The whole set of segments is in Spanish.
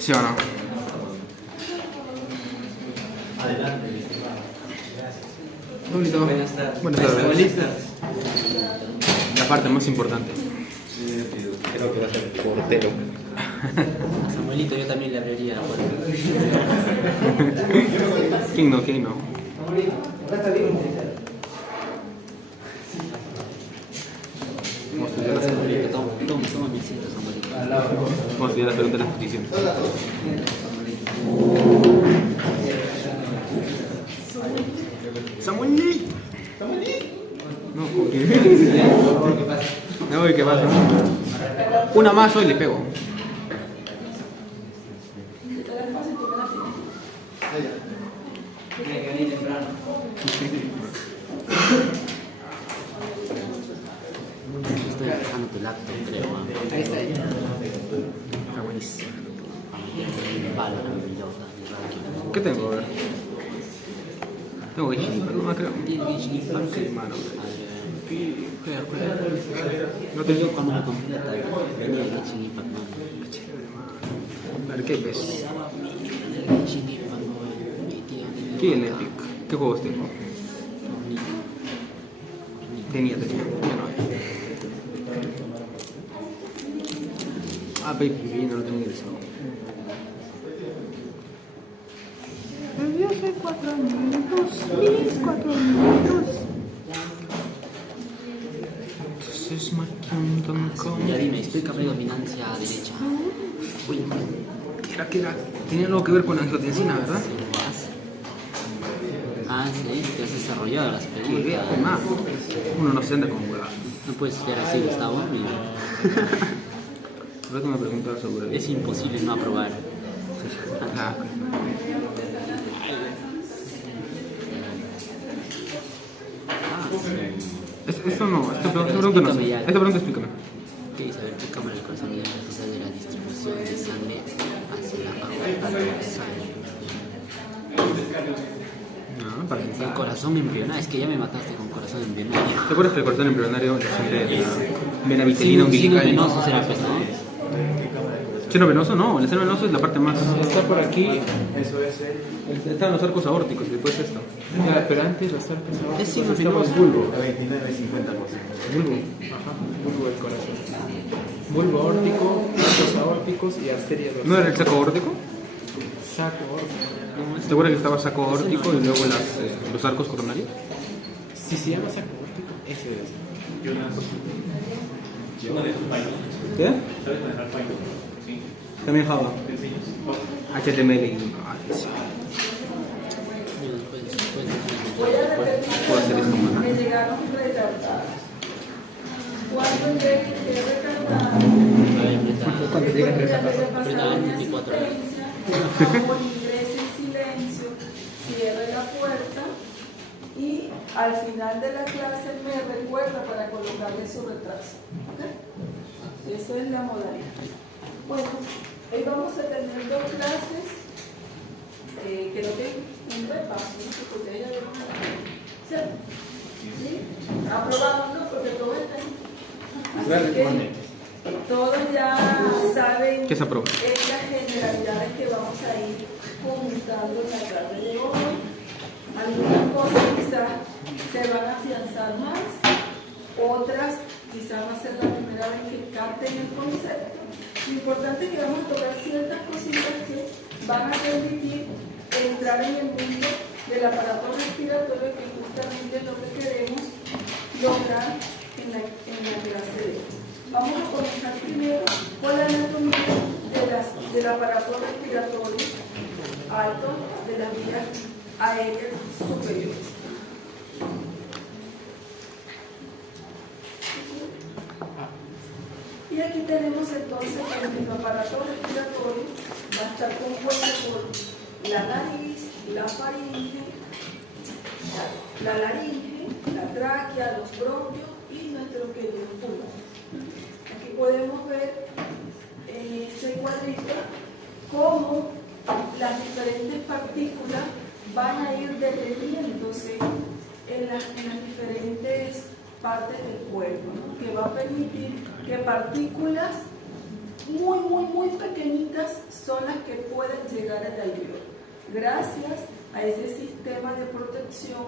¿Sí o no? Adelante. Bonito. Buenas tardes. Buenas tardes. Abuelitas. La parte más importante. Creo que va a ser portero. A Samuelito yo también le abriría la puerta. ¿Quién no? ¿Quién no? Vamos a estudiar las Samuelito, toma mi cinta, Samuelito. Vamos a estudiar las preguntas de la exposición. ¡Samuel! No, ¿por qué? No, ¿qué pasa? Una más hoy le pego. Tiene que venir temprano. Estoy dejando tu laptop, creo. Ahí está. Está buenísimo. ¿Qué tengo? A ver. Tengo Genshin Impact, no creo. Tiene Genshin Impact. Sí, mano. Juega. No te digo Cuando me completa, venía Genshin Impact, mano. chévere, mano. A ver, ¿qué ves? Genshin Impact, mano. ¿Qué en Epic? ¿Qué juegos tengo? Tenía. Ya no hay. Ah, Baby, no lo tengo ingresado. Yo soy 4 minutos, mis 4 minutos. Entonces, Kingdom Ya dime, explica predominancia derecha. Uy, ¿qué era? Tenía algo que ver con la angiotensina, ¿verdad? Ah, sí, te has desarrollado las Que preguntas. más. Uno no se anda con huevada. No puedes estudiar así, Gustavo. Mira. Ahora que me preguntaba sobre Es imposible no aprobar. Ah, esto no, esta pregunta no sé. Esta pregunta explícame. ¿Qué dice? A ver, ¿qué cámara del corazón mide la velocidad de la distribución de sangre hacia la aorta dorsal? No, para El pensar. corazón embrionario. Es que ya me mataste con corazón embrionario. ¿Te acuerdas que el corazón embrionario la sangre de la vena vitelina Signos umbilical? venosos será, pues, ¿no? ¿Seno venoso? No, el seno venoso es la parte más. Está por aquí. Están los arcos aórticos, después esto. Ya, pero antes los arcos abajo Es signo estaba venoso. el bulbo. 29-50%. Bulbo. Ajá. Bulbo del corazón. Bulbo aórtico, arcos aórticos y arteria dorsal. ¿No era el saco aórtico? Saco aórtico. ¿Te acuerdas que estaba saco aórtico y luego los arcos coronarios? Si se llama saco aórtico, ese es. ¿Qué? También Java. HTML y... Puedo hacer esto, man. Me llegaron retardadas. Cuando lleguen retardadas, Cuando lleguen Apretaba el 24 horas. ingrese en silencio, cierre la puerta y al final de la clase me recuerda para colocarle su retraso. ¿Ok? Esa es la modalidad. Bueno, hoy vamos a tener dos clases que no tienen un repaso, ¿no? Porque ella debe ¿cierto? ¿Sí? Aprobado, ¿no? Porque todo está ahí. Así que todos ya saben ¿Qué se aprueba? estas generalidades que vamos a ir comunicando en la tarde de hoy. Algunas cosas quizás se van a afianzar más, otras quizás va a ser la primera vez que capten el concepto. Lo importante es que vamos a tocar ciertas cositas que van a permitir entrar en el mundo del aparato respiratorio, que justamente es lo que queremos lograr en la clase de hoy. Vamos a comenzar primero con la anatomía del aparato respiratorio alto de las vías aéreas superiores. Y aquí tenemos entonces que nuestro aparato respiratorio va a estar compuesto por la nariz, la faringe, la tráquea, los bronquios y nuestros queridos pulmones. Aquí podemos ver en este cuadrito cómo las diferentes partículas van a ir deteniéndose en las diferentes partes del cuerpo, ¿no? Que va a permitir que partículas muy pequeñitas son las que llegar al alveolo, gracias a ese sistema de protección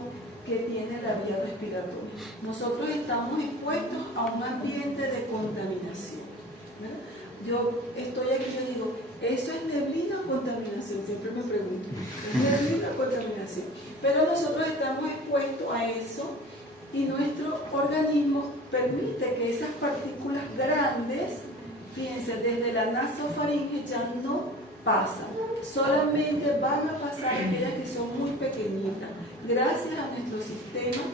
que tiene la vía respiratoria. Nosotros estamos expuestos a un ambiente de contaminación, ¿verdad? Yo estoy aquí y digo, ¿eso es neblina o contaminación? Siempre me pregunto, ¿es neblina o contaminación? Pero nosotros estamos expuestos a eso y nuestro organismo permite que esas partículas grandes, fíjense, desde la nasofaringe ya no pasan, solamente van a pasar aquellas que son muy pequeñitas, gracias a nuestro sistema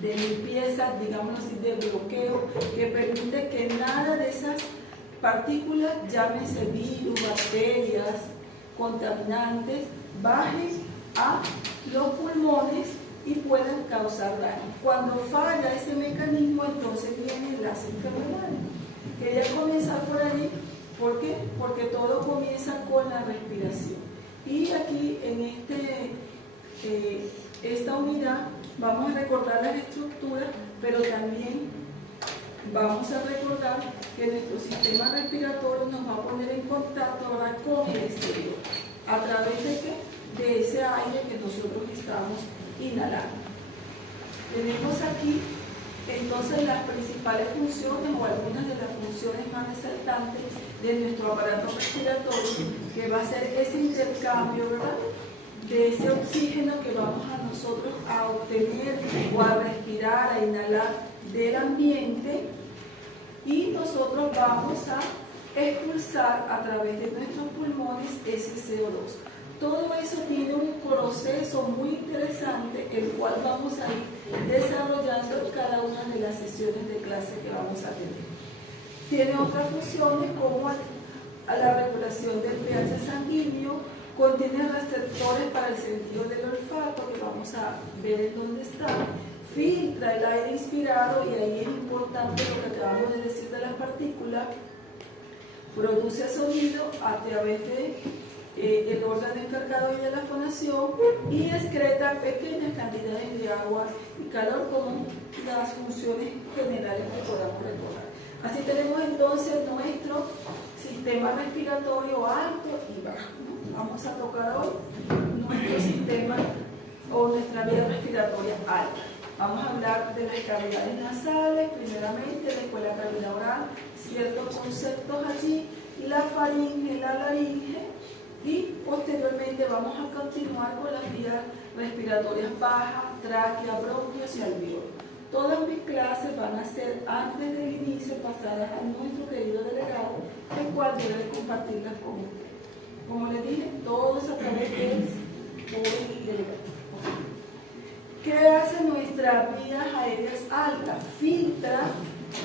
de limpieza, digamos así, de bloqueo, que permite que nada de esas partículas, llámese virus, bacterias, contaminantes, bajen a los pulmones y puedan causar daño. Cuando falla ese mecanismo, entonces vienen las enfermedades. Quería comenzar por ahí. ¿Por qué? Porque todo comienza con la respiración. Y aquí en esta unidad vamos a recordar las estructuras, pero también vamos a recordar que nuestro sistema respiratorio nos va a poner en contacto ahora con el exterior. ¿A través de qué? De ese aire que nosotros estamos inhalando. Tenemos aquí entonces las principales funciones o algunas de las funciones más resaltantes de nuestro aparato respiratorio, que va a ser ese intercambio, ¿verdad?, de ese oxígeno que vamos a nosotros a obtener o a respirar, a inhalar del ambiente, y nosotros vamos a expulsar a través de nuestros pulmones ese CO2. Todo eso tiene un proceso muy interesante, el cual vamos a ir desarrollando en cada una de las sesiones de clase que vamos a tener. Tiene otras funciones como a la regulación del pH sanguíneo, contiene receptores para el sentido del olfato, que vamos a ver en dónde está, filtra el aire inspirado, y ahí es importante lo que acabamos de decir de las partículas, produce sonido a través de el órgano encargado de la fonación, y excreta pequeñas cantidades de agua y calor, como las funciones generales que podamos recordar. Así tenemos entonces nuestro sistema respiratorio alto y bajo, ¿no? Vamos a tocar hoy nuestro sistema o nuestra vía respiratoria alta. Vamos a hablar de las cavidades nasales primeramente, después la cavidad oral, ciertos conceptos allí, la faringe, la laringe, y posteriormente vamos a continuar con las vías respiratorias bajas, tráquea, bronquios y alveolo. Todas mis clases van a ser antes del inicio pasadas a nuestro querido delegado, el cual debe compartirlas con usted. Como les dije, todos a través del delegado. ¿Qué hace nuestras vías aéreas altas? Filtra,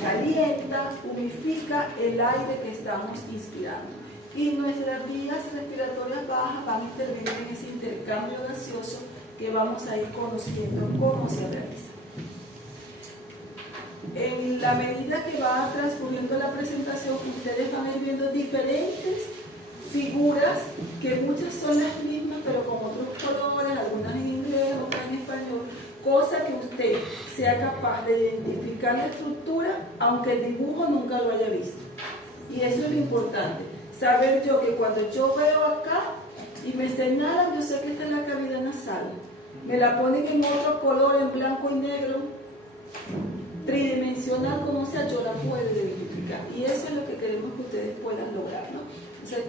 calienta, humifica el aire que estamos inspirando. Y nuestras vías respiratorias bajas van a intervenir en ese intercambio gaseoso que vamos a ir conociendo cómo se realiza. En la medida que va transcurriendo la presentación, ustedes van a ir viendo diferentes figuras, que muchas son las mismas, pero con otros colores, algunas en inglés, otras en español, cosa que usted sea capaz de identificar la estructura, aunque el dibujo nunca lo haya visto. Y eso es lo importante. Saber yo que cuando yo veo acá y me señalan, yo sé que esta es la cavidad nasal. Me la ponen en otro color, en blanco y negro, tridimensional, como sea, yo la puedo identificar. Y eso es lo que queremos que ustedes puedan lograr, ¿no? Entonces,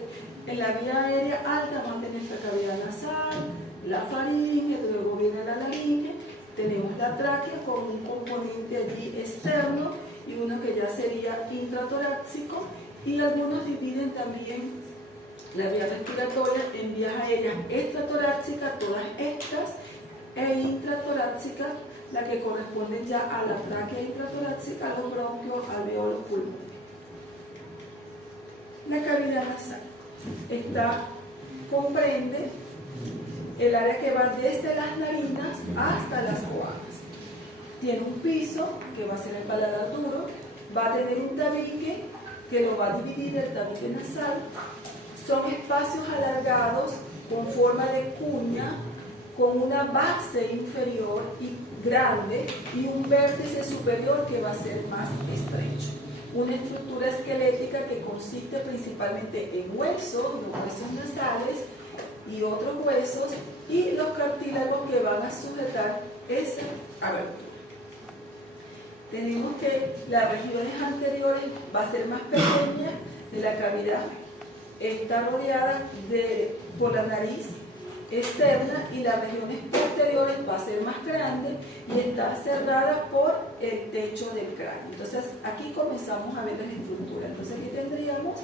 en la vía aérea alta vamos a tener esta cavidad nasal, la faringe, luego viene la laringe, tenemos la tráquea con un componente allí externo y uno que ya sería intratorácico. Y algunos dividen también la vía respiratoria en vías aéreas extratorácicas, todas estas, e intratorácicas, la que corresponden ya a la tráquea intratorácica, a los bronquios, alveolos, pulmones. La cavidad nasal comprende el área que va desde las narinas hasta las coadas. Tiene un piso, que va a ser el paladar duro, va a tener un tabique, que lo va a dividir el tabique nasal. Son espacios alargados con forma de cuña, con una base inferior y grande y un vértice superior que va a ser más estrecho. Una estructura esquelética que consiste principalmente en huesos, los huesos nasales, otros huesos y los cartílagos que van a sujetar esa abertura. Tenemos que las regiones anteriores va a ser más pequeña de la cavidad, está rodeada por la nariz externa y las regiones posteriores va a ser más grande y está cerrada por el techo del cráneo. Entonces aquí comenzamos a ver las estructuras. Entonces aquí tendríamos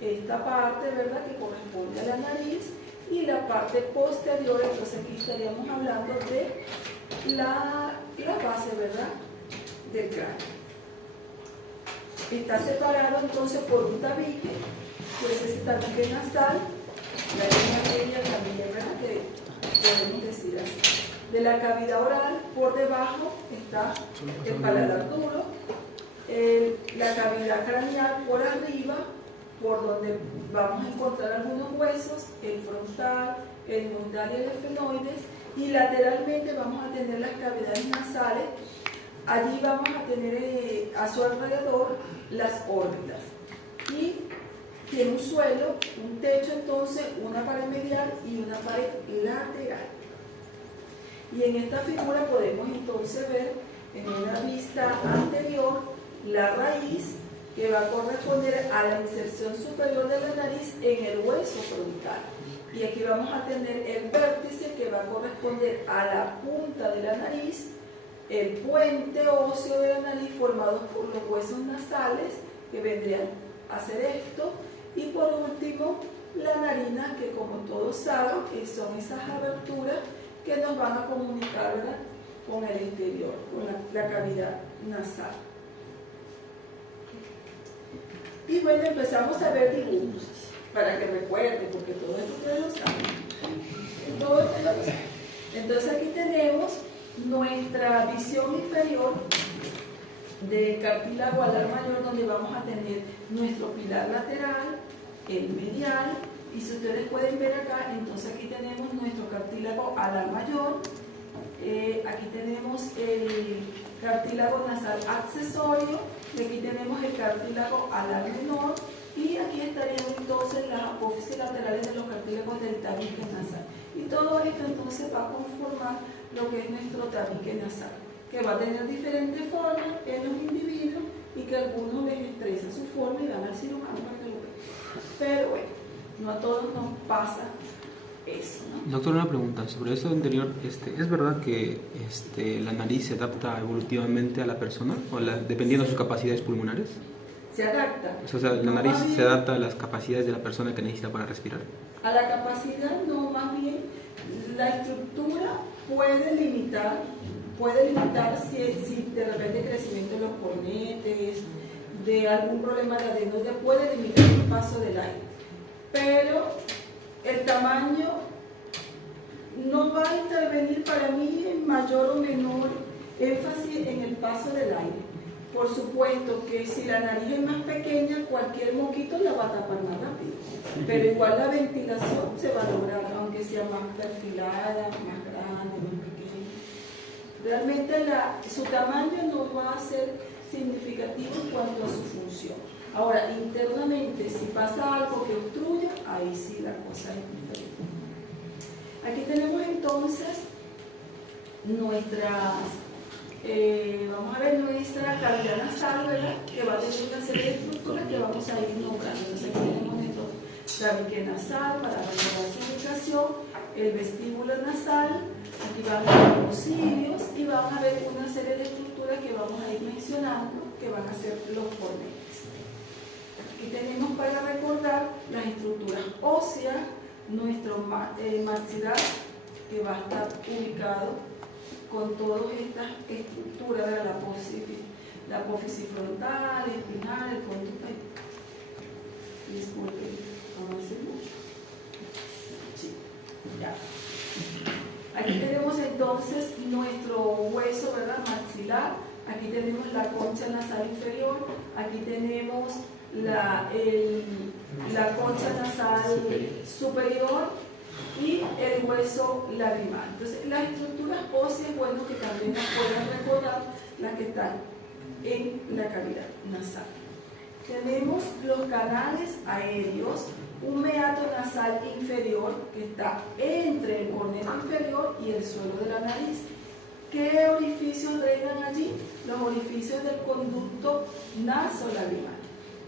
esta parte, ¿verdad?, que corresponde a la nariz y la parte posterior. Entonces aquí estaríamos hablando de la base, ¿verdad?, del cráneo. Está separado entonces por un tabique, pues ese tabique nasal, la línea media también, ¿verdad?, que podemos decir así. De la cavidad oral, por debajo está el paladar duro, la cavidad craneal por arriba, por donde vamos a encontrar algunos huesos, el frontal, el mondal y el esfenoides, y lateralmente vamos a tener las cavidades nasales. Allí vamos a tener a su alrededor las órbitas. Y tiene un suelo, un techo entonces, una pared medial y una pared lateral. Y en esta figura podemos entonces ver en una vista anterior la raíz que va a corresponder a la inserción superior de la nariz en el hueso frontal. Y aquí vamos a tener el vértice que va a corresponder a la punta de la nariz, el puente óseo de la nariz formado por los huesos nasales que vendrían a hacer esto, y por último la narina, que como todos saben son esas aberturas que nos van a comunicar, ¿verdad?, con el exterior, con la cavidad nasal. Y bueno, empezamos a ver dibujos para que recuerden, porque todo esto ustedes lo saben. Todo esto lo saben. Entonces aquí tenemos nuestra visión inferior del cartílago alar mayor, donde vamos a tener nuestro pilar lateral, el medial, y si ustedes pueden ver acá, entonces aquí tenemos nuestro cartílago alar mayor, aquí tenemos el cartílago nasal accesorio, y aquí tenemos el cartílago alar menor, y aquí estarían entonces las apófisis laterales de los cartílagos del tabique nasal. Y todo esto entonces va a conformar lo que es nuestro tabique nasal, que va a tener diferentes formas en los individuos y que a algunos les estresa su forma y van al cirujano para que lo vean. Pero bueno, no a todos nos pasa eso, ¿no? Doctor, una pregunta sobre eso anterior. ¿Es verdad que la nariz se adapta evolutivamente a la persona o dependiendo de sus capacidades pulmonares? Se adapta. O sea, la nariz se adapta a las capacidades de la persona que necesita para respirar. A la capacidad no, más bien la estructura puede limitar si de repente el crecimiento de los cornetes, de algún problema de adenoide, puede limitar el paso del aire. Pero el tamaño no va a intervenir para mí en mayor o menor énfasis en el paso del aire. Por supuesto que si la nariz es más pequeña, cualquier moquito la va a tapar más rápido. Pero igual la ventilación se va a lograr, aunque sea más perfilada, más grande, más pequeña. Realmente su tamaño no va a ser significativo en cuanto a su función. Ahora, internamente, si pasa algo que obstruya, ahí sí la cosa es diferente. Aquí tenemos entonces vamos a ver nuestra cavidad nasal, ¿verdad?, que va a tener una serie de estructuras que vamos a ir nombrando. Entonces aquí tenemos nuestro tabique nasal para recordar su ubicación, el vestíbulo nasal, aquí van a ver los cilios y van a ver una serie de estructuras que vamos a ir mencionando que van a ser los cornetes. Aquí tenemos para recordar las estructuras óseas, nuestro maxilar, que va a estar ubicado con todas estas estructuras de la apófisis frontal, espinal, el conducto. Disculpen, vamos a hacer mucho. Sí, ya. Aquí tenemos entonces nuestro hueso, ¿verdad?, maxilar. Aquí tenemos la concha nasal inferior. Aquí tenemos la concha nasal superior y el hueso lagrimal. Entonces, las estructuras óseas, bueno, que también las pueden recordar, las que están en la cavidad nasal. Tenemos los canales aéreos. un meato nasal inferior que está entre el corneto inferior y el suelo de la nariz. ¿Qué orificios drenan allí? Los orificios del conducto nasolagrimal.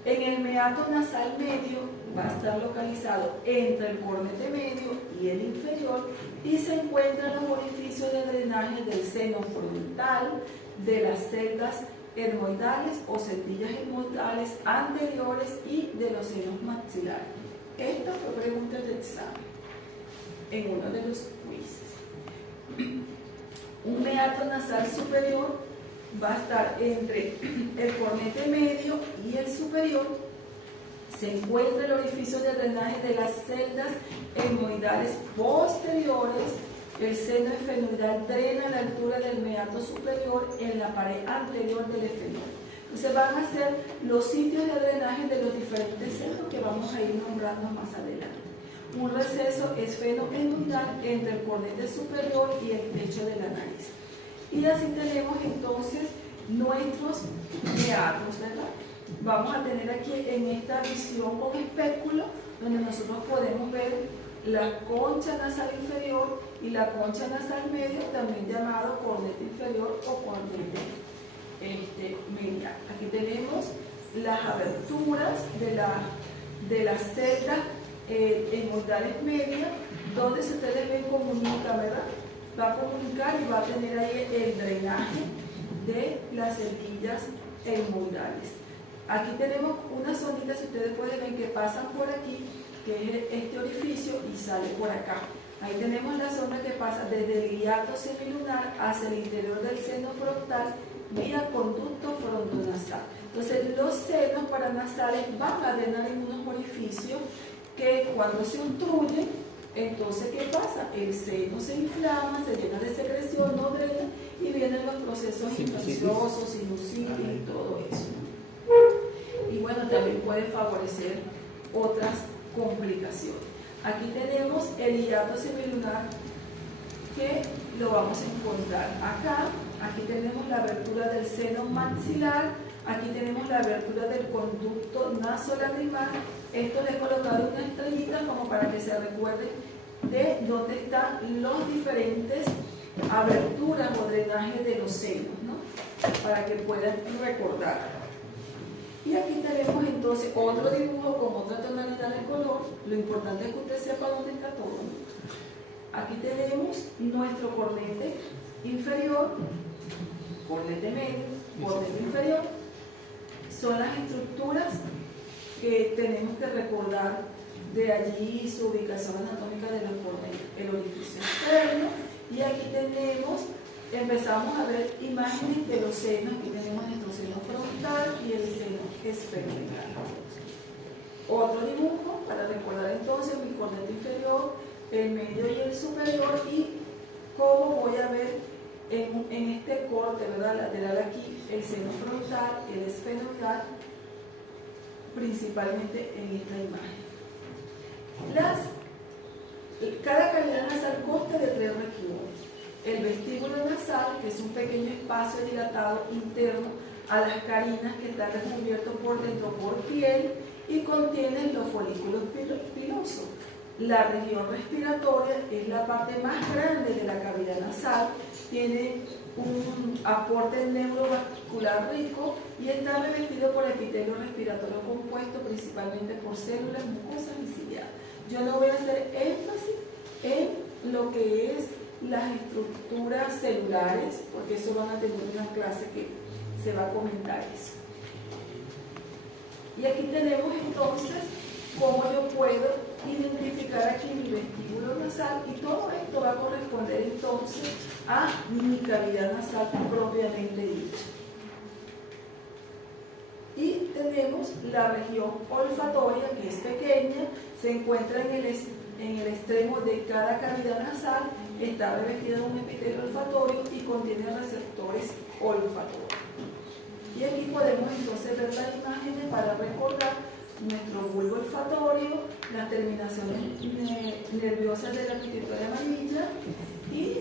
En el meato nasal medio va a estar localizado entre el cornete medio y el inferior y se encuentran los orificios de drenaje del seno frontal, de las celdas etmoidales o setillas etmoidales anteriores y de los senos maxilares. Esta fue pregunta de examen en uno de los quizzes. Un meato nasal superior va a estar entre el cornete medio y el superior. Se encuentra el orificio de drenaje de las celdas etmoidales posteriores. El seno efenoidal drena a la altura del meato superior en la pared anterior del efenol. Entonces van a ser los sitios de drenaje de los diferentes senos que vamos a ir nombrando más adelante. Un receso esfenoenoidal entre el cornete superior y el techo de la nariz. Y así tenemos entonces nuestros meatos, ¿verdad? Vamos a tener aquí en esta visión con espéculo, donde nosotros podemos ver la concha nasal inferior y la concha nasal medio, también llamado cornete inferior o cornete medial. Aquí tenemos las aberturas de las celdas etmoidales medias, donde si ustedes ven comunica, ¿verdad? Va a comunicar y va a tener ahí el drenaje de las cetillas etmoidales. Aquí tenemos una zonita, si ustedes pueden ver, que pasan por aquí, que es este orificio y sale por acá. Ahí tenemos la zona que pasa desde el hiato semilunar hacia el interior del seno frontal vía conducto frontonasal. Entonces los senos paranasales van a drenar en unos orificios que cuando se obstruyen, entonces ¿qué pasa? El seno se inflama, se llena de secreción, no drena y vienen los procesos infecciosos, sinusitis y todo eso. Y bueno, también puede favorecer otras complicaciones. Aquí tenemos el hiato semilunar que lo vamos a encontrar acá. Aquí tenemos la abertura del seno maxilar. Aquí tenemos la abertura del conducto nasolagrimal. Esto le he colocado una estrellita como para que se recuerden de dónde están los diferentes aberturas o drenajes de los senos, ¿no? Para que puedan recordar. Y aquí tenemos entonces otro dibujo con otra tonalidad de color. Lo importante es que usted sepa dónde está todo, ¿no? Aquí tenemos nuestro cornete inferior, cornete medio, cornete inferior. Son las estructuras que tenemos que recordar, de allí su ubicación anatómica de los cornetes, el orificio externo. Y aquí tenemos, empezamos a ver imágenes de los senos. Aquí tenemos nuestro seno frontal y el seno esfenoidal. Otro dibujo para recordar entonces mi cornete inferior, el medio y el superior, y cómo voy a ver en este corte, ¿verdad? Lateral aquí, el seno frontal, el esfenoidal, principalmente en esta imagen. Cada cavidad nasal consta de 3 regiones. El vestíbulo nasal, que es un pequeño espacio dilatado interno a las carinas que está recubierto por dentro por piel y contiene los folículos pilosos. La región respiratoria es la parte más grande de la cavidad nasal, tiene un aporte neurovascular rico y está revestido por epitelio respiratorio compuesto principalmente por células mucosas y ciliadas. Yo no voy a hacer énfasis en lo que es las estructuras celulares, porque eso van a tener una clase que se va a comentar eso. Y aquí tenemos entonces cómo yo puedo identificar aquí mi vestíbulo nasal, y todo esto va a corresponder entonces a mi cavidad nasal propiamente dicha. Y tenemos la región olfatoria, que es pequeña, se encuentra en el extremo de cada cavidad nasal, está revestida de un epitelio olfatorio y contiene receptores olfatorios. Y aquí podemos entonces ver las imágenes para recordar nuestro bulbo olfatorio, las terminaciones nerviosas de la pituitaria amarilla y,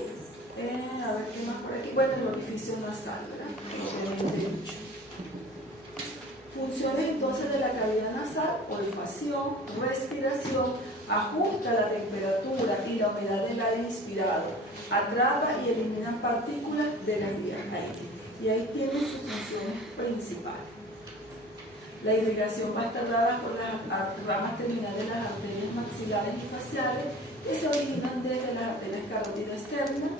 a ver qué más por aquí, bueno, el orificio nasal, ¿verdad? funciones entonces de la cavidad nasal: olfacción, respiración, ajusta la temperatura y la humedad del aire inspirado, atrapa y elimina partículas de la enviada. Y ahí tiene su función principal. La irrigación va a estar dada por las ramas terminales de las arterias maxilares y faciales, que se originan desde las arterias carótidas externas,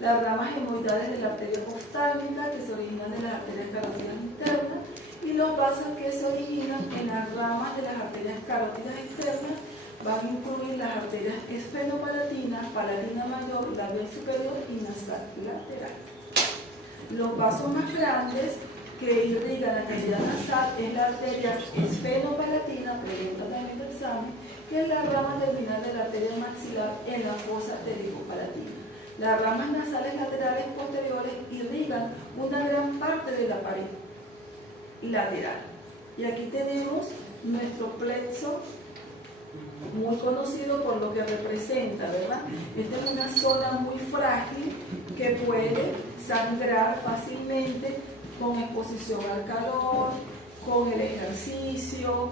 las ramas hemoidales de la arteria oftálmica, que se originan de las arterias carótidas internas, y los vasos que se originan en las ramas de las arterias carótidas externas van a incluir las arterias esfenopalatinas, palatina mayor, labial superior y nasal lateral. Los vasos más grandes que irrigan la cavidad nasal es la arteria esfenopalatina, pregunta también el examen, que es la rama terminal de la arteria maxilar en la fosa palatina. Las ramas nasales laterales posteriores irrigan una gran parte de la pared lateral. Y aquí tenemos nuestro plexo, muy conocido por lo que representa, ¿verdad? Esta es una zona muy frágil que puede sangrar fácilmente con exposición al calor, con el ejercicio,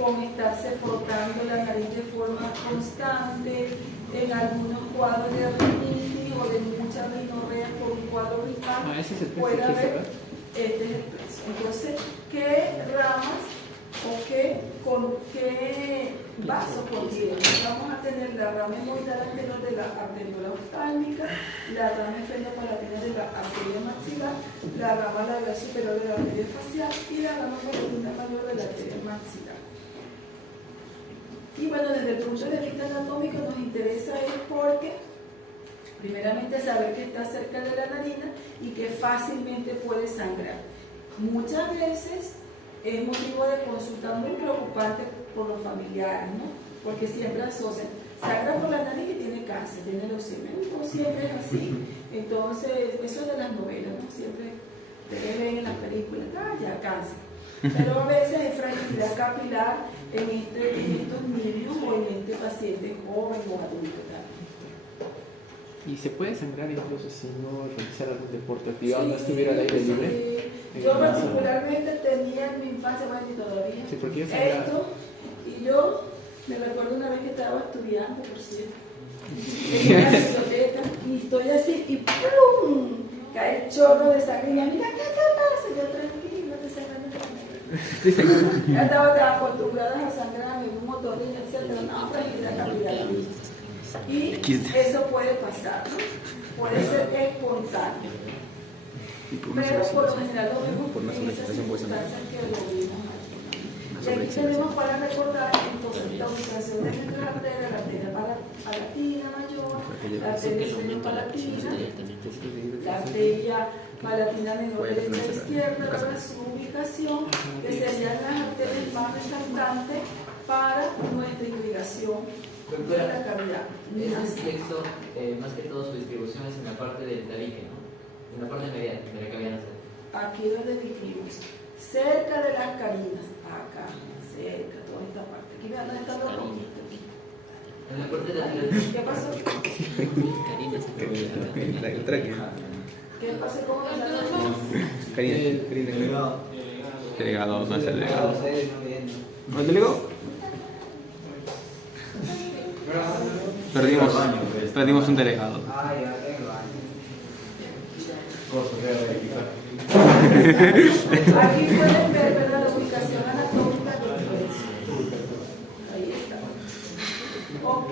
con estarse frotando la nariz de forma constante, en algunos cuadros de rinitis o de mucha rinorrea por un cuadro gripal. Ese es el puede plexo, haber, ¿verdad? este es el plexo. Entonces, ¿qué ramas con qué vasos contienen? Vamos a tener la rama hemoidal anterior de la arteriola oftálmica, la rama esfenopalatina de la arteria maxilar, la rama labial superior de la arteria facial y la rama palatina mayor de la arteria maxilar. Y bueno, desde el punto de vista anatómico nos interesa es porque, primeramente, saber que está cerca de la narina y que fácilmente puede sangrar. Muchas veces es motivo de consulta muy preocupante por los familiares, ¿no? Porque siempre asocian, sangra por la nariz y tiene cáncer, tiene leucemia. No siempre es así. Entonces, eso es de las novelas, ¿no? Siempre ustedes ven en las películas, ya cáncer. Pero a veces hay fragilidad capilar en estos niños o en este paciente joven o adulto también. ¿Y se puede sangrar incluso si no realizar algún deporte activo, no estuviera al aire libre? Yo particularmente tenía en mi infancia, bueno, y todavía, Sí, porque esto, y yo me recuerdo una vez que estaba estudiando, por cierto, en una biblioteca, y estoy así, y ¡plum! Cae el chorro de sangre, y mira, ¿qué te pasa? Yo, tranquilo, te sangrando. Ya estaba acostumbrada a sangrar en un motor, etcétera, no, fragilidad capilar. Y eso puede pasar, ¿no? Puede ser espontáneo. Pero por lo general lo vemos en esas circunstancias que lo vimos aquí. Y aquí tenemos para recordar entonces la ubicación de nuestras arterias: la arteria palatina mayor, la arteria esfenopalatina, la arteria palatina menor derecha e izquierda, ¿verdad? Su ubicación, que serían las arterias más resaltantes para nuestra irrigación de la cavidad. Ese plexo, más que todo su distribución es en la parte del tabique, ¿no? En la parte media de la cavidad nasal. Aquí donde dijimos, cerca de las carinas, acá, cerca, toda esta parte. Aquí vean dónde están los rojitos. En la parte de la ¿Qué pasó? La tráquea. ¿Qué pasó con la Karina. Delegado, no es el delegado. ¿No es el delegado? Perdimos un delegado. Aquí pueden ver, ¿verdad?, la ubicación anatómica del plexo. Ahí está. Ok.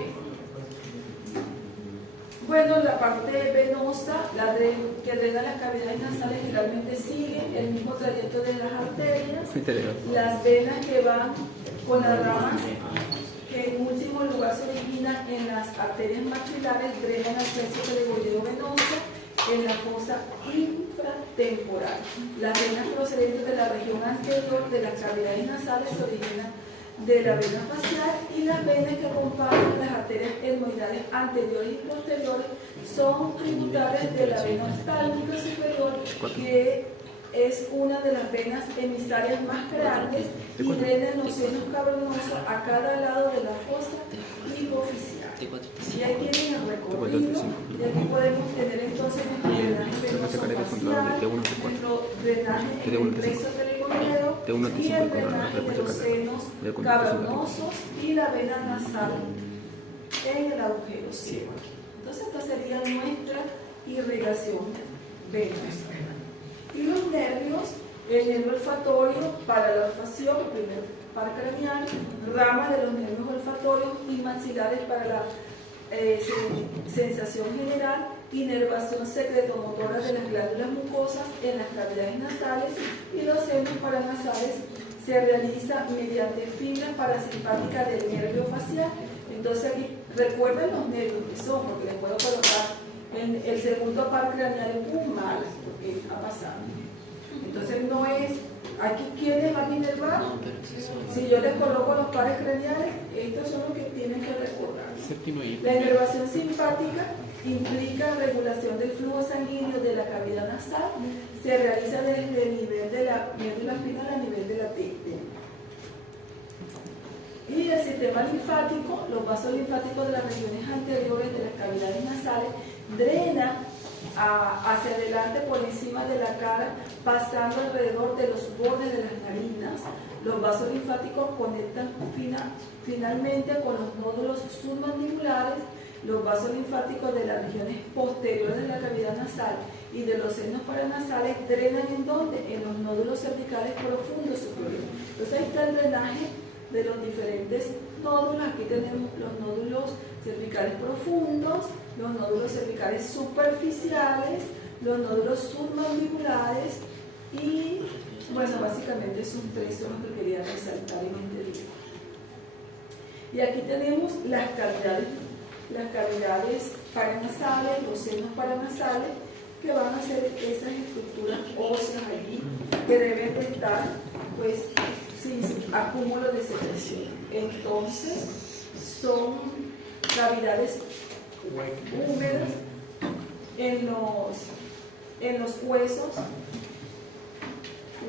Bueno, la parte venosa, que drena las cavidades nasales, generalmente sigue el mismo trayecto de las arterias. Las venas que van con las ramas, que en último lugar se originan en las arterias maxilares, drenan al plexo perigoideo venoso en la fosa infratemporal. Las venas procedentes de la región anterior de las cavidades nasales se originan de la vena facial, y las venas que acompañan las arterias etmoidales anteriores y posteriores son tributarias de la vena oftálmica superior, que es una de las venas emisarias más grandes y drena los senos cavernosos a cada lado de la fosa hipofisial. Y ahí tienen el recorrido, y aquí podemos tener entonces nuestro drenaje venoso facial, nuestro drenaje en el plexo perigoneo, De un y anticipo el con la drenaje de frecuencia los cardíaca. senos De comunicación cavernosos y la vena nasal en el agujero ciego. Entonces esta sería nuestra irrigación venosa. Y los nervios, el nervio olfatorio para la olfacción, el primer par craneal, rama de los nervios olfatorios y maxilares para la sensación general, inervación secretomotora de las glándulas mucosas en las cavidades nasales, y los senos paranasales se realiza mediante fibras parasimpáticas del nervio facial. Entonces aquí recuerden los nervios que son, porque les puedo colocar en el segundo par craneal un mal, porque ha pasado. Entonces no es, aquí ¿quiénes van a inervar? No, pero sí son. Si yo les coloco los pares craneales, estos son los que tienen que recordar. Séptimo y La inervación simpática implica regulación del flujo sanguíneo de la cavidad nasal. Se realiza desde el nivel de la médula espinal a nivel de la testa. Y el sistema linfático, los vasos linfáticos de las regiones anteriores de las cavidades nasales drenan hacia adelante por encima de la cara, pasando alrededor de los bordes de las narinas. Los vasos linfáticos conectan finalmente con los nódulos submandibulares. Los vasos linfáticos de las regiones posteriores de la cavidad nasal y de los senos paranasales drenan ¿en dónde? En los nódulos cervicales profundos superiores. Entonces ahí está el drenaje de los diferentes nódulos. Aquí tenemos los nódulos cervicales profundos, los nódulos cervicales superficiales, los nódulos submandibulares y, bueno, básicamente esos tres son los que quería resaltar en este video. Y aquí tenemos las cavidades paranasales, los senos paranasales, que van a ser esas estructuras óseas allí que deben de estar, pues, sin acúmulo de secreción. Entonces, son cavidades húmedas en los huesos,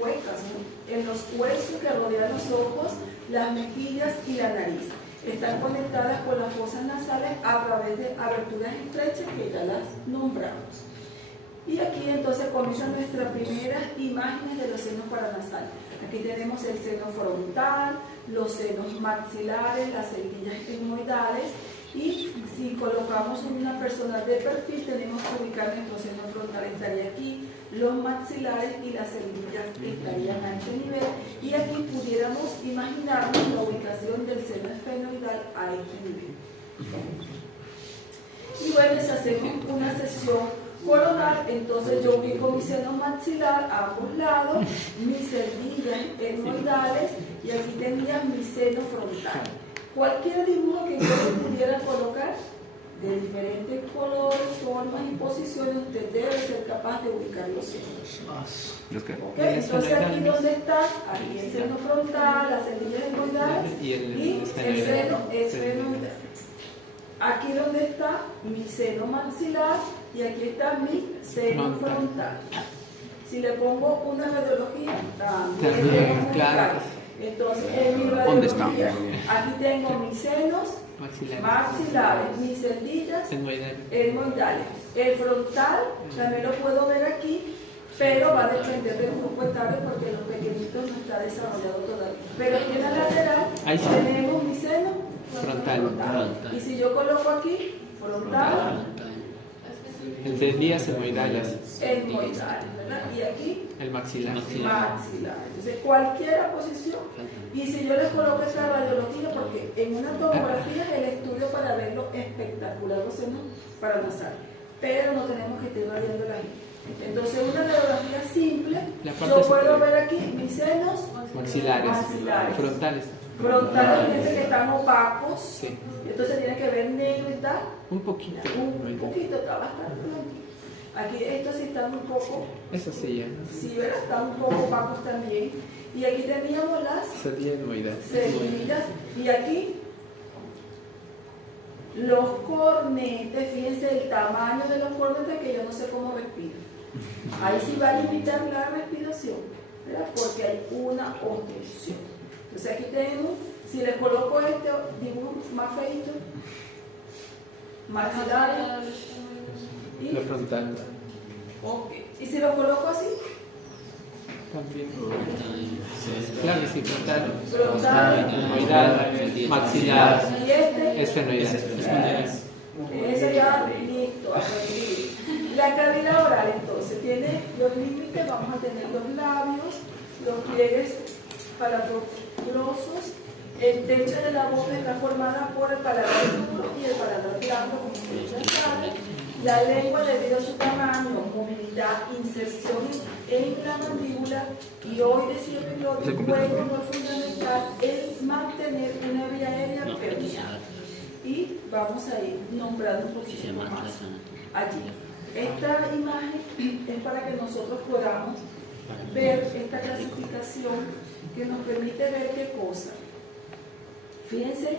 huecas, ¿no? En los huesos que rodean los ojos, las mejillas y la nariz. Están conectadas por las fosas nasales a través de aberturas estrechas que ya las nombramos. Y aquí entonces comienzan nuestras primeras imágenes de los senos paranasales. Aquí tenemos el seno frontal, los senos maxilares, las celdillas etmoidales, y si colocamos una persona de perfil tenemos que ubicar nuestro seno frontal, estaría aquí, los maxilares y las celdillas estarían a este nivel, y aquí pudiéramos imaginarnos la ubicación del seno esfenoidal a este nivel. Y bueno, si hacemos una sesión coronal, entonces yo ubico mi seno maxilar a ambos lados, mis celdillas etmoidales, y aquí tendría mi seno frontal. Cualquier dibujo que yo le pudiera colocar de diferentes colores, formas y posiciones, usted debe ser capaz de ubicar los senos. ¿Okay? Entonces aquí donde está, aquí el seno frontal, las celdillas etmoidales y el seno esfenoidal. Aquí donde está mi seno maxilar y aquí está mi seno frontal. Si le pongo una radiología, también claro. Entonces, en mi radiología, aquí tengo mis senos maxilares, mis celdillas etmoidales. El frontal también lo puedo ver aquí, pero va a depender del grupo etario porque los pequeñitos no está desarrollado todavía. Pero aquí en la lateral tenemos mi seno frontal. Y si yo coloco aquí, frontal, el celdillas etmoidales, ¿verdad? Y aquí, el maxilar. Entonces, cualquier posición. Y si yo les coloco esta radiología, porque en una tomografía es el estudio para verlo espectacular, los senos paranasales, pero no tenemos que estar radiando la gente. Entonces, una radiografía simple, yo puedo ver aquí mis senos maxilares. Frontales. Fíjense que están opacos. Sí. Entonces tiene que ver negro y tal. Un poquito. Un poquito, está bastante blanco. Aquí estos sí están un poco. Eso sí, ya. Sí, ¿verdad? Están un poco opacos también. Y aquí teníamos las celdillas. Y aquí los cornetes. Fíjense el tamaño de los cornetes, que yo no sé cómo respiro. Ahí sí va a limitar la respiración, ¿verdad? Porque hay una obstrucción. Entonces aquí tenemos, si les coloco este dibujo más feito, maxilar y la frontal. ok. Y si lo coloco así, También. Frontal. Claro que sí, frontal. Frontal. Humoidal, maxilar, Y este, esfenoidal. eso ya listo, aprendí. La cavidad oral entonces tiene los límites, vamos a tener los labios, los pliegues palatosos, el techo de la boca está formada por el paladar duro y el paladar blando, como ustedes ya saben. La lengua, debido a su tamaño, movilidad, inserción en la mandíbula y hoy decía epiglottis, juega un rol fundamental en mantener una vía aérea permeable. Y vamos a ir nombrando un poquito más allí. Esta imagen es para que nosotros podamos ver esta clasificación que nos permite ver qué cosa. Fíjense,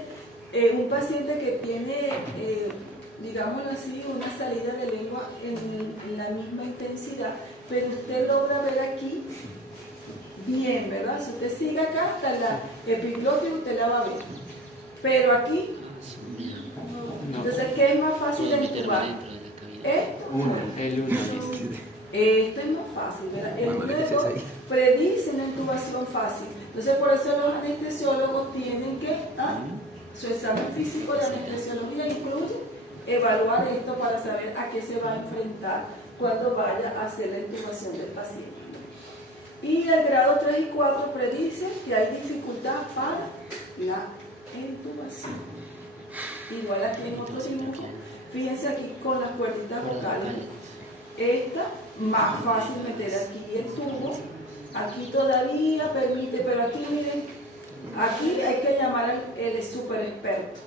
un paciente que tiene, digámoslo así, una salida de lengua en la misma intensidad, pero usted logra ver aquí bien, ¿verdad? Si usted sigue acá, hasta la epiglotis usted la va a ver. Pero aquí, entonces, ¿qué es más fácil de intubar? Esto. El uno. Esto es más fácil, ¿verdad? El dedo predice una intubación fácil. Entonces, por eso los anestesiólogos tienen que, su examen físico de anestesiología incluye evaluar esto para saber a qué se va a enfrentar cuando vaya a hacer la intubación del paciente. Y el grado 3 y 4 predice que hay dificultad para la intubación. Igual aquí en otro dibujo, fíjense aquí con las cuerditas vocales. Esta, más fácil meter aquí el tubo, aquí todavía permite, pero aquí miren, aquí hay que llamar al super experto,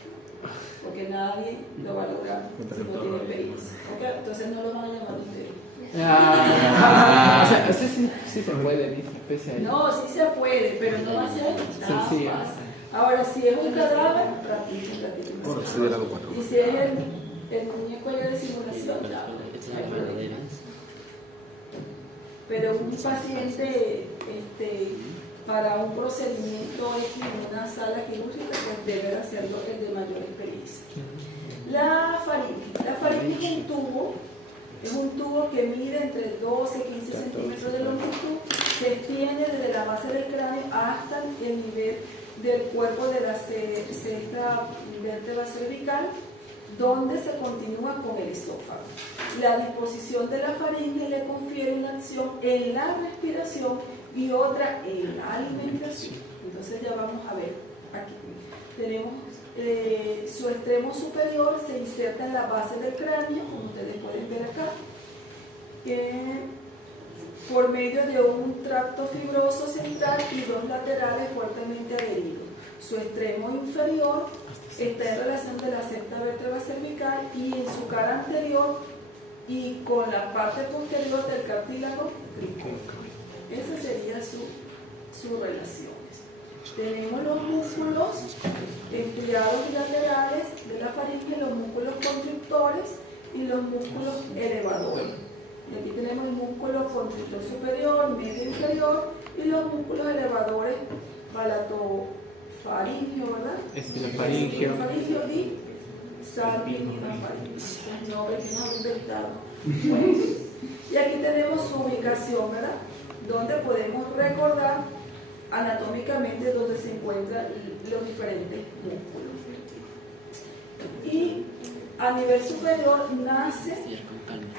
porque nadie lo va a lograr si no tiene experiencia. ¿Okay? Entonces no lo van a llamar ustedes. O sea, sí se puede, dice especial. No, sí se puede, pero no va a ser nada Sencillo. fácil. Ahora, si es un cadáver, practica. Y si es el muñeco ya de simulación, pero un paciente para un procedimiento en una sala quirúrgica pues debe hacerlo el de mayor experiencia. La faringe es un tubo que mide entre 12 y 15 centímetros de longitud, se extiende desde la base del cráneo hasta el nivel del cuerpo de la sexta vértebra cervical, donde se continúa con el esófago. La disposición de la faringe le confiere una acción en la respiración y otra en la alimentación. Entonces ya vamos a ver aquí. Tenemos su extremo superior, se inserta en la base del cráneo, como ustedes pueden ver acá, por medio de un tracto fibroso central y dos laterales fuertemente adheridos. Su extremo inferior está en relación de la sexta vértebra cervical y en su cara anterior y con la parte posterior del cartílago cricoide. Esa sería su relación. Tenemos los músculos estriados y laterales de la faringe, los músculos constrictores y los músculos elevadores. Y aquí tenemos el músculo constrictor superior, medio e inferior y los músculos elevadores palatofaringeo, ¿verdad? Estilofaringeo. Estilofaringeo y salpingofaringeo. Los nombres que nos han inventado. Y aquí tenemos su ubicación, ¿verdad? Donde podemos recordar anatómicamente donde se encuentran los diferentes músculos. Y a nivel superior nace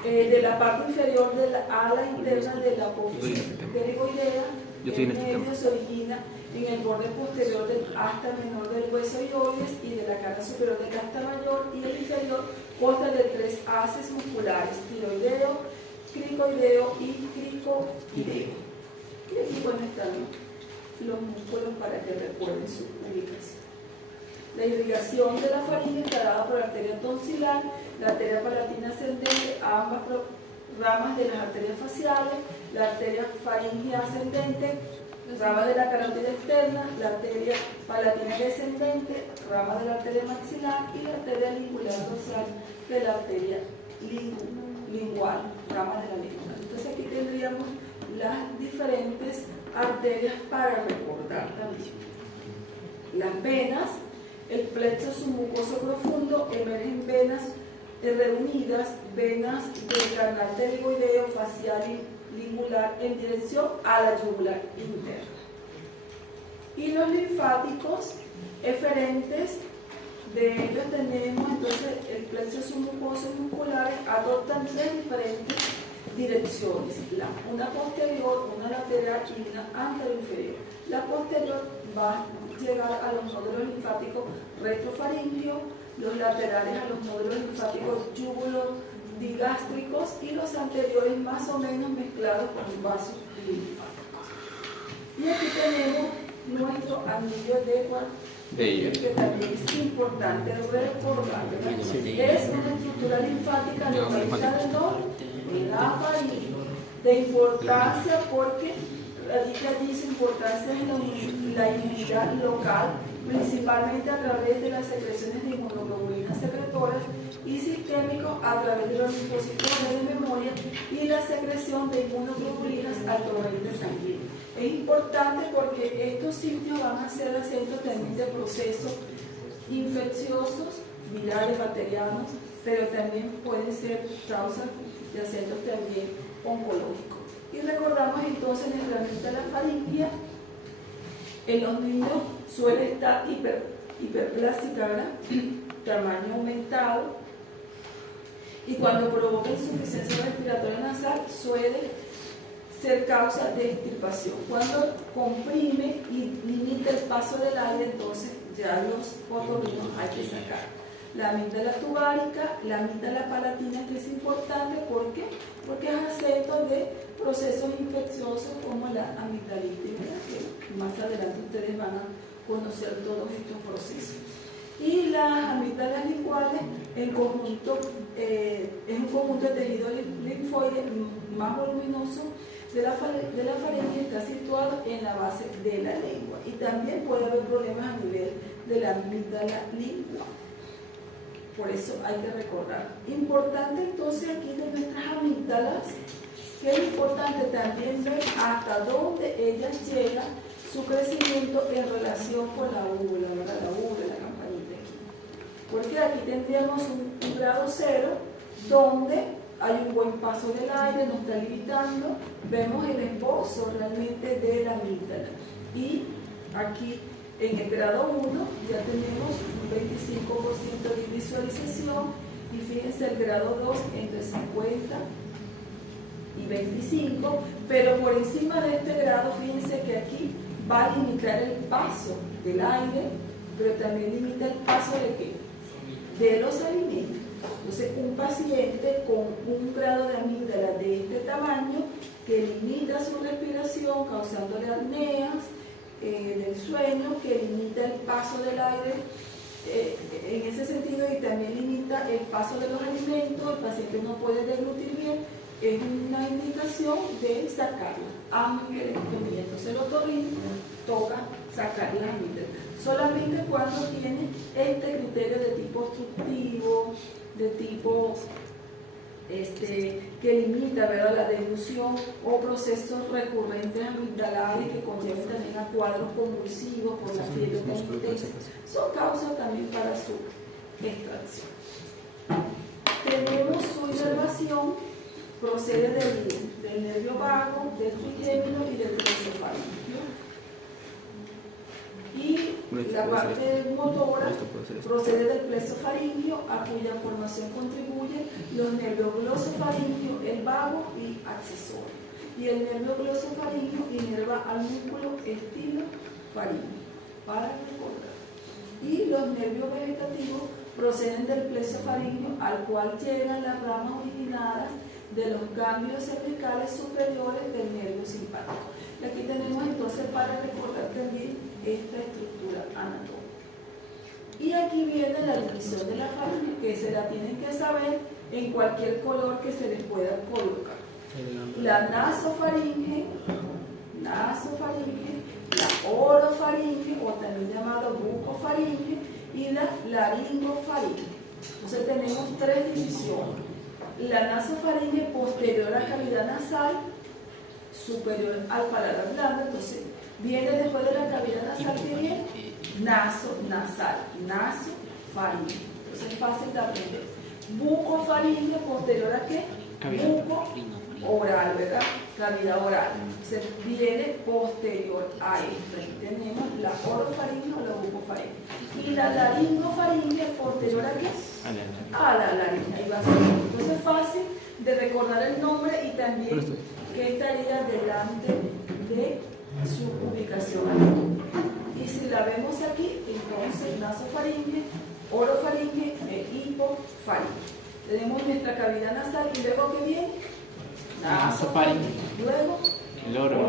de la parte inferior de la ala interna de la apófisis pterigoidea, en medio se origina en el borde posterior del asta menor del hueso ioides y de la cara superior del asta mayor, y el inferior consta de tres haces musculares: tiroideo, cricoideo y cricoideo. Y aquí pueden estar los músculos para que recuerden su ubicación. La irrigación de la faringe está dada por la arteria tonsilar, la arteria palatina ascendente, ambas ramas de las arterias faciales, la arteria faringea ascendente, rama de la carótida externa, la arteria palatina descendente, rama de la arteria maxilar y la arteria lingular dorsal de la arteria lingual, rama de la lengua. Entonces aquí tendríamos las diferentes arterias para recordar también. Las venas, el plexo submucoso profundo, emergen venas reunidas, venas del canal pterigoideo, facial lingular en dirección a la yugular interna. Y los linfáticos eferentes, de ellos tenemos entonces el plexo submucoso y musculares adoptan tres diferentes direcciones, una posterior, una lateral y una anterior inferior. La posterior va a llegar a los nódulos linfáticos retrofaríngeos, los laterales a los nódulos linfáticos yugulo-digástricos y los anteriores más o menos mezclados con los vasos linfáticos. Y aquí tenemos nuestro anillo de Weber, que también es importante recordar, ¿verdad? Es una estructura linfática localizada en la faringe, de importancia porque radica allí su importancia en la inmunidad local, principalmente a través de las secreciones de inmunoglobulinas secretoras y sistémicos a través de los linfocitos de memoria y la secreción de inmunoglobulinas al torrente sanguíneo. Es importante porque estos sitios van a ser centros también de procesos infecciosos, virales, bacterianos, pero también pueden ser causas de centros también oncológicos. Y recordamos entonces en la amígdala de la faringe, en los niños suele estar hiperplástica, ¿verdad? Tamaño aumentado, y cuando provoca insuficiencia respiratoria nasal suele ser causa de extirpación. Cuando comprime y limita el paso del aire, entonces ya los otorrinos hay que sacar. La amígdala tubárica, la amígdala palatina, que es importante porque es acento de procesos infecciosos como la amigdalitis, ¿verdad? Que más adelante ustedes van a conocer todos estos procesos. Y las amígdalas linguales en conjunto, es un conjunto de tejido linfoide más voluminoso de la faringe, está situado en la base de la lengua, y también puede haber problemas a nivel de la amígdala lingual. Por eso hay que recordar. Importante entonces aquí de nuestras amígdalas, que es importante también ver hasta dónde ellas llegan su crecimiento en relación con la úvula, ¿verdad? La úvula, la campanita aquí. Porque aquí tendríamos un grado cero, donde hay un buen paso del aire, nos está limitando, vemos el esbozo realmente de la amígdala. Y aquí en el grado 1 ya tenemos un 25% de visualización, y fíjense el grado 2 entre 50 y 25, pero por encima de este grado, fíjense que aquí va a limitar el paso del aire, pero también limita el paso de ¿qué? De los alimentos. Entonces, un paciente con un grado de amígdala de este tamaño que limita su respiración, causándole apneas del sueño, que limita el paso del aire en ese sentido, y también limita el paso de los alimentos, el paciente no puede deglutir bien, es una indicación de sacarla, amigerectomía. Entonces el otorrino toca sacar la amígdala solamente cuando tiene este criterio de tipo obstructivo, de tipo que limita, ¿verdad?, la deglución, o procesos recurrentes amigdalares que conllevan también a cuadros convulsivos por la fiebre penitente, son causas también para su extracción. Tenemos su inervación, procede del nervio vago, del trigémino y del glossofaringeo. Y la parte motora procede del plexo faríngeo, a cuya formación contribuyen los nervios glossofaríngeo, el vago y accesorio. Y el nervio glossofaríngeo inerva al músculo estilofaríngeo, para recordar. Y los nervios vegetativos proceden del plexo faríngeo, al cual llegan las ramas originadas de los ganglios cervicales superiores del nervio simpático. Y aquí tenemos entonces para recordar también esta estructura anatómica. Y aquí viene la división de la faringe, que se la tienen que saber en cualquier color que se les pueda colocar. La nasofaringe, la orofaringe, o también llamada bucofaringe, y la laringofaringe. Entonces tenemos tres divisiones. La nasofaringe posterior a la cavidad nasal, superior al paladar blando. Entonces viene después de la cavidad nasal, que viene nasal, nasofaringe. Entonces es fácil de aprender. Bucofaringe posterior a ¿qué? buco oral, ¿verdad? Cavidad oral. Se viene posterior a esto. Aquí tenemos la orofaringe o la bucofaringe. Y la laringofaringe posterior a qué? A la laringe. Ahí va a ser. Entonces es fácil de recordar el nombre y también que estaría delante de su ubicación anatómica. Y si la vemos aquí, entonces nasofaringe, orofaringe e hipofaringe. Tenemos nuestra cavidad nasal y luego ¿qué viene? Nasofaringe. Luego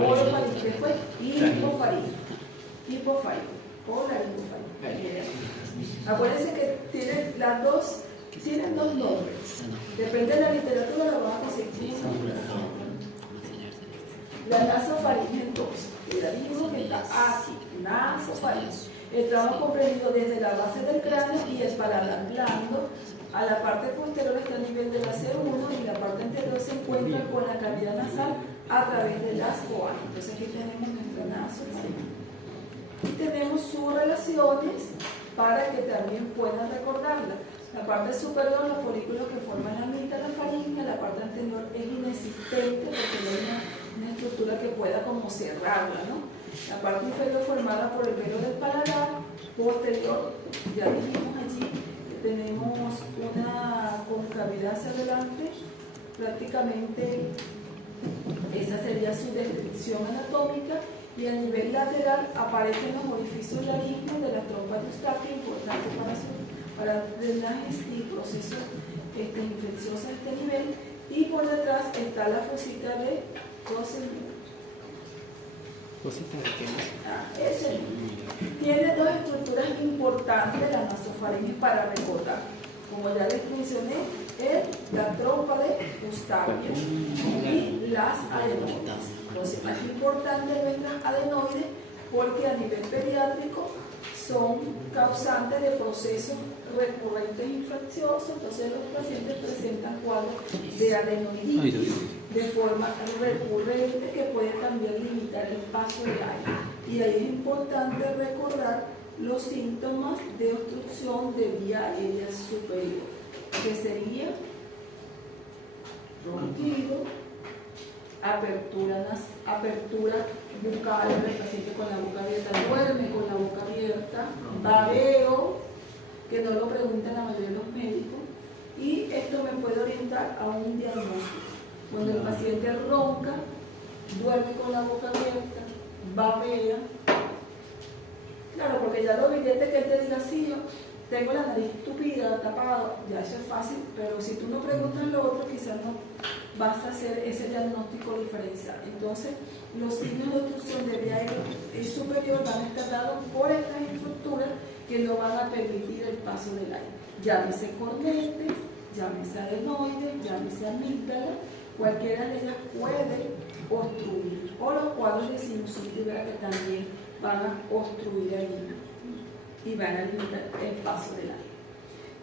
orofaringe. Después hipofaringe. Hipofaringe o laringofaringe. Acuérdense que tienen dos nombres. Depende de la literatura, lo vamos a conseguir. La nasofaringe entonces, el mismo que está aquí, nasofaringe. El trabajo comprendido desde la base del cráneo y el paladar blando. A la parte posterior está a nivel de la C1 y la parte anterior se encuentra con la cavidad nasal a través de las coanas. Entonces aquí tenemos nuestra nasofaringe. Y tenemos sus relaciones para que también puedan recordarla. La parte superior, los folículos que forman la mitad de la faringe, la parte anterior es inexistente porque no hay una estructura que pueda como cerrarla, ¿no? La parte inferior formada por el velo del paladar, posterior, ya dijimos allí, tenemos una concavidad hacia adelante, prácticamente esa sería su descripción anatómica, y a nivel lateral aparecen los orificios laringeos de la trompa de Eustaquio, importante para drenajes y procesos infecciosos a este nivel, y por detrás está la fosita de Rosenberg. ¿Cosita de qué más? Ese. Tiene dos estructuras importantes de la nasofaringe para recordar. Como ya les mencioné, la trompa de Eustaquio y las adenoides. Entonces, es importante nuestras adenoides porque a nivel pediátrico son causantes de procesos recurrentes infecciosos. Entonces, los pacientes presentan cuadros de adenoiditis de forma recurrente que puede también limitar el paso del aire. Y ahí es importante recordar los síntomas de obstrucción de vía aérea superior, que sería ronquido, apertura bucal, el paciente con la boca abierta duerme con la boca abierta, babeo, que no lo preguntan la mayoría de los médicos, y esto me puede orientar a un diagnóstico. Cuando el paciente ronca, duerme con la boca abierta, babea. Claro, porque ya lo evidente que él te diga, sí, yo tengo la nariz tupida, tapada, ya eso es fácil, pero si tú no preguntas lo otro, quizás no vas a hacer ese diagnóstico diferencial. Entonces, los signos de obstrucción de vía aérea superior van a estar dados por estas estructuras que no van a permitir el paso del aire. Llámese cornete, llámese adenoide, llámese amígdala, cualquiera de ellas puede obstruir, o los cuadros de sinusitis, ¿verdad?, que también van a obstruir ahí y van a limitar el paso del aire.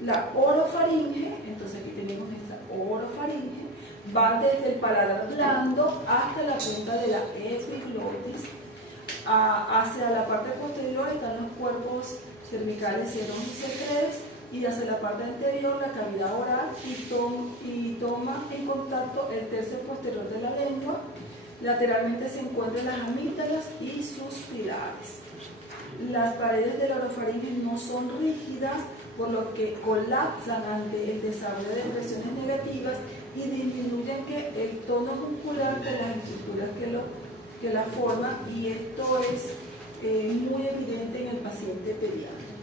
La orofaringe, entonces aquí tenemos esta orofaringe, va desde el paladar blando hasta la punta de la epiglotis. Hacia la parte posterior están los cuerpos cervicales C2 y C3, y hacia la parte anterior la cavidad oral y toma en contacto el tercio posterior de la lengua. Lateralmente se encuentran las amígdalas y sus pilares. Las paredes de la orofaringe no son rígidas, por lo que colapsan ante el desarrollo de presiones negativas y disminuyen el tono muscular de las estructuras que la forman, y esto es muy evidente en el paciente pediátrico.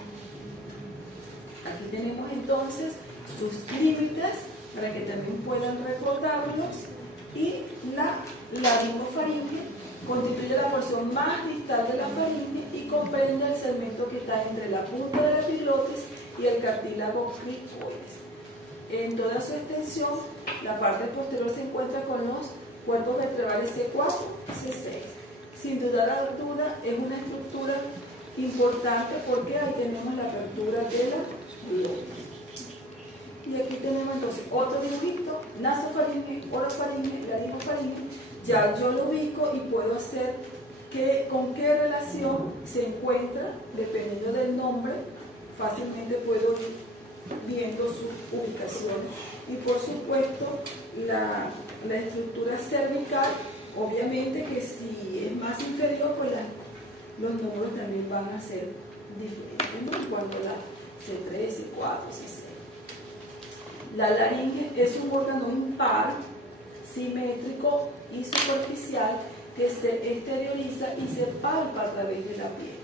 Aquí tenemos entonces sus límites para que también puedan recordarlos, y la laringofaringe constituye la porción más distal de la faringe y comprende el segmento que está entre la punta de la epiglotis y el cartílago cricoides. En toda su extensión, la parte posterior se encuentra con los cuerpos vertebrales C4 y C6. Sin duda es una estructura importante porque ahí tenemos la apertura de la glotis. Y aquí tenemos entonces otro dibujito, nasofaringe, orofaringe, laringofaringe. Ya yo lo ubico y puedo hacer con qué relación se encuentra, dependiendo del nombre, fácilmente puedo ir viendo sus ubicaciones Y por supuesto, la estructura cervical, obviamente que si es más inferior, pues los números también van a ser diferentes, ¿no? Cuando la C3, C4, C6. La laringe es un órgano impar, simétrico y superficial que se exterioriza y se palpa a través de la piel.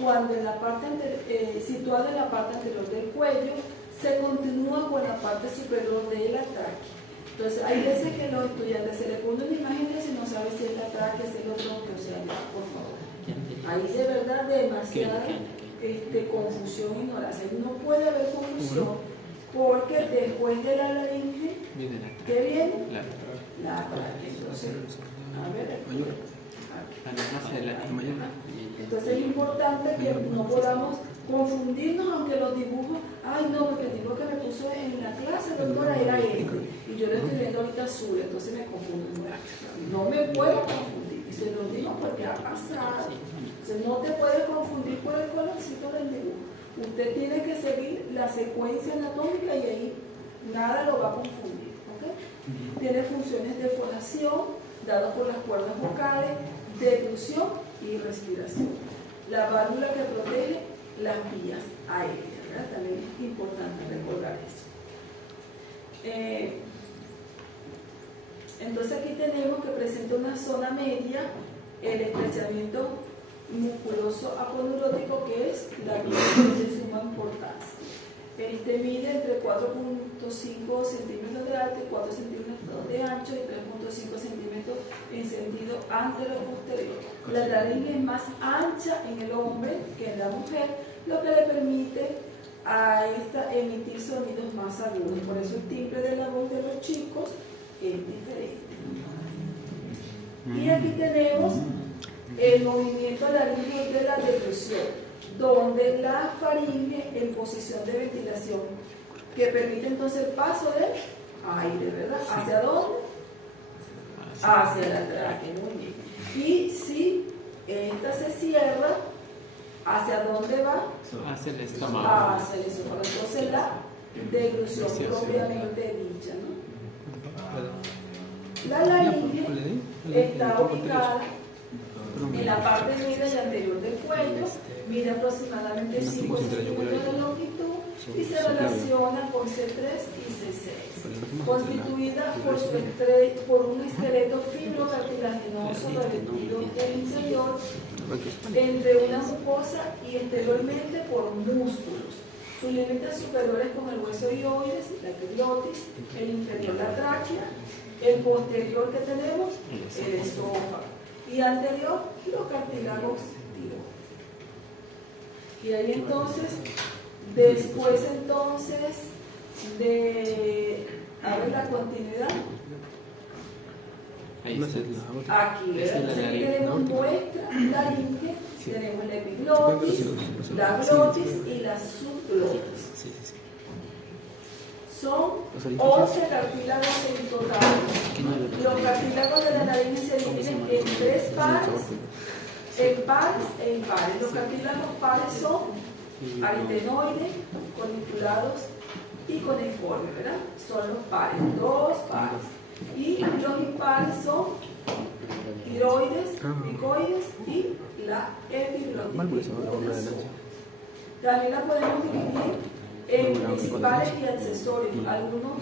Cuando en la parte situada en la parte anterior del cuello, se continúa con la parte superior de la tráquea. Entonces, hay veces que los estudiantes se le ponen una imagen y no saben si es la tráquea, si es lo tronco, o sea, ya, por favor. Hay de verdad demasiada confusión e ignorancia. No puede haber confusión porque después de la laringe, ¿qué viene? La tráquea. Entonces, a ver, entonces es importante que no podamos confundirnos, aunque los dibujos, ay no, porque el dibujo que me puso en la clase, doctora, era este, y yo le estoy viendo ahorita azul, entonces me confundo. No me puedo confundir, y se lo digo porque ha pasado. Entonces no te puedes confundir por el colorcito del dibujo. Usted tiene que seguir la secuencia anatómica y ahí nada lo va a confundir. ¿Okay? Tiene funciones de fonación, dadas por las cuerdas vocales, deglución y respiración. La válvula que protege las vías aéreas, ¿verdad? También es importante recordar eso. Entonces aquí tenemos que presenta una zona media, el estrechamiento musculoso aponeurótico, que es la vía de suma importancia. Mide entre 4.5 centímetros de alto y 4 centímetros de ancho y 3.5 centímetros en sentido antero-posterior. La laringe es más ancha en el hombre que en la mujer, lo que le permite a esta emitir sonidos más agudos. Por eso el timbre de la voz de los chicos es diferente. Y aquí tenemos el movimiento laríngeo de la deglución, donde la faringe en posición de ventilación, que permite entonces el paso del aire, ¿verdad? ¿Hacia dónde? Hacia la tráquea, muy bien. Y si esta se cierra, ¿hacia dónde va? Hacia el estómago. Hacia el estómago. Entonces la deglución propiamente dicha, ¿no? La laringe está ubicada en la parte media y anterior del cuello, mide aproximadamente 5 centímetros de longitud y se relaciona con C3 y C6, constituida por un esqueleto fibrocartilaginoso revestido del interior entre una mucosa y exteriormente por músculos. Sus límites superiores con el hueso hioides, la epiglotis, el inferior la tráquea, el posterior que tenemos, el esófago, y anterior los cartílagos tiroides. Y ahí entonces, después entonces de, a ver la continuidad, aquí, ¿verdad? Aquí tenemos nuestra laringe, tenemos la epiglotis, la glotis y la subglotis. Son 11 cartílagos en total. Los cartílagos de la laringe se dividen en 3 pares, en pares e impares. Los cartílagos pares son aritenoides, coniculados y cuneiformes, ¿verdad? Son los pares, 2 pares. Y los impares son tiroides, picoides y la epiglotis. También la podemos dividir en principales y accesorios. Algunos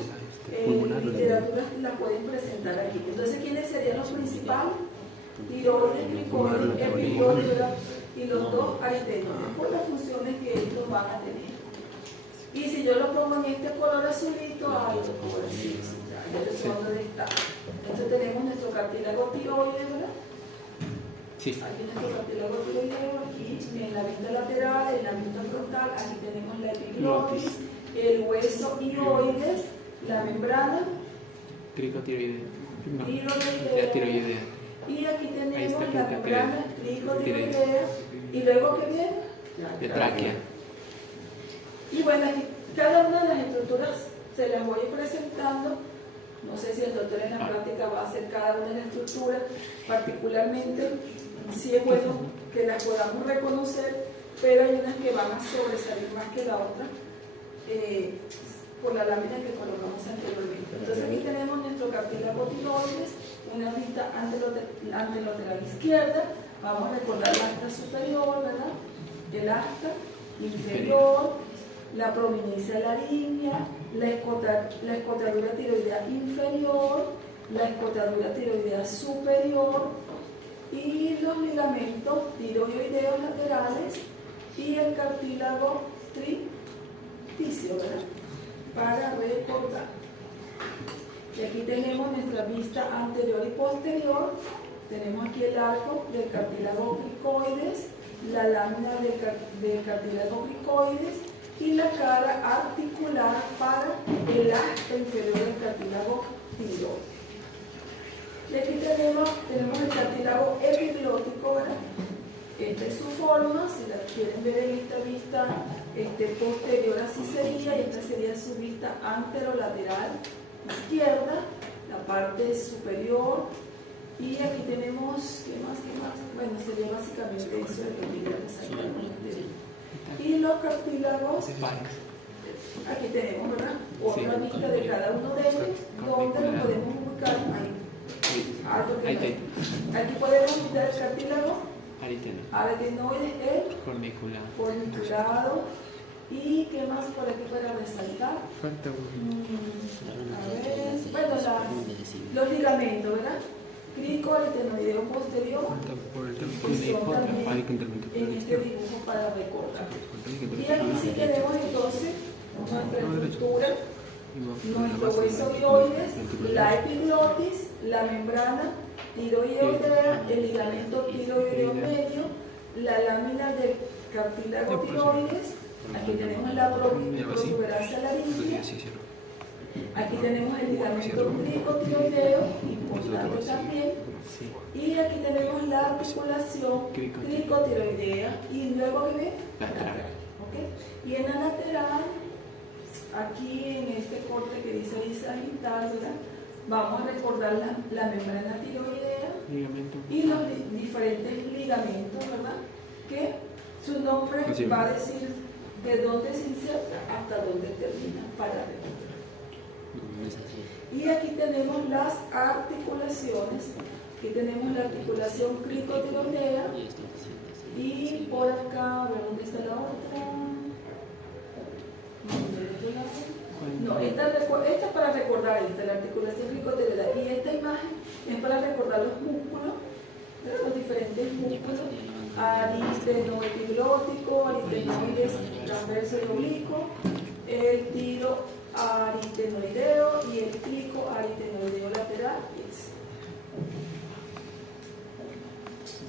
literaturas las pueden presentar aquí. Entonces, ¿quiénes serían los principales? Tiroides, picoides, epiglotis y los 2 aritenoides, por las funciones que estos van a tener. Y si yo lo pongo en este color azulito, ahí lo puedo decir, ya yo sé dónde está. Entonces tenemos nuestro cartílago tiroides, ¿verdad? Sí. Aquí nuestro cartílago tiroideo, aquí en la vista lateral, en la vista frontal, aquí tenemos la epiglotis, el hueso hioides, la membrana Cricotiroidea. tiroidea. Y aquí tenemos la membrana cricotiroidea. Y luego, ¿qué viene? La tráquea. Y bueno, aquí cada una de las estructuras se las voy presentando. No sé si el doctor en la práctica va a hacer cada una de las estructuras, particularmente si es bueno que las podamos reconocer, pero hay unas que van a sobresalir más que la otra por la lámina que colocamos vimos anteriormente. Entonces aquí tenemos nuestro cartílago tiroides, una vista anterolateral izquierda. Vamos a recordar el asta superior, ¿verdad? El asta inferior, la prominencia laríngea, la escotadura tiroidea inferior, la escotadura tiroidea superior y los ligamentos tiroideos laterales y el cartílago trificio, ¿verdad? Para recordar. Y aquí tenemos nuestra vista anterior y posterior. Tenemos aquí el arco del cartílago cricoides, la lámina del cartílago cricoides y la cara articulada para el asta inferior del cartílago tiroides. Y aquí tenemos el cartílago epiglótico, ¿verdad? Esta es su forma, si la quieren ver en esta vista posterior así sería, y esta sería su vista anterolateral izquierda, la parte superior. Y aquí tenemos, ¿qué más? Bueno, sería básicamente eso de lo que ya resaltamos anterior. Y los cartílagos, aquí tenemos, ¿verdad? Otra vista de cada uno de ellos, donde lo podemos ubicar ahí. Aquí podemos ubicar el cartílago aretinoides, el corniculado. ¿Y qué más por aquí para resaltar? Falta A ver, bueno, los ligamentos, ¿verdad? Crico, aritenoideo posterior, que son también en este dibujo para recordar. Y aquí sí tenemos entonces nuestra estructura, nuestro hueso hioides, la epiglotis, la membrana tiroidea, el ligamento tiroideo medio, la lámina del cartílago tiroides. Aquí tenemos la protuberancia laríngea. Aquí tenemos el ligamento cricotiroideo, importante también. Y aquí tenemos la articulación cricotiroidea. Y luego que ve, ¿okay? Y en la lateral, aquí en este corte que dice ahí sagital, vamos a recordar la membrana tiroidea y los diferentes ligamentos, ¿verdad? Que su nombre va a decir de dónde se inserta hasta dónde termina para recordar. Y aquí tenemos las articulaciones. Aquí tenemos la articulación cricotiroidea. Y por acá, a ver dónde está la otra. No, esta es para recordar la articulación cricotiroidea. Y esta imagen es para recordar los músculos, los diferentes músculos. Aritenoepiglótico, aritenoides transverso y oblicuo, el tiro aritenoideo y el crico aritenoideo lateral.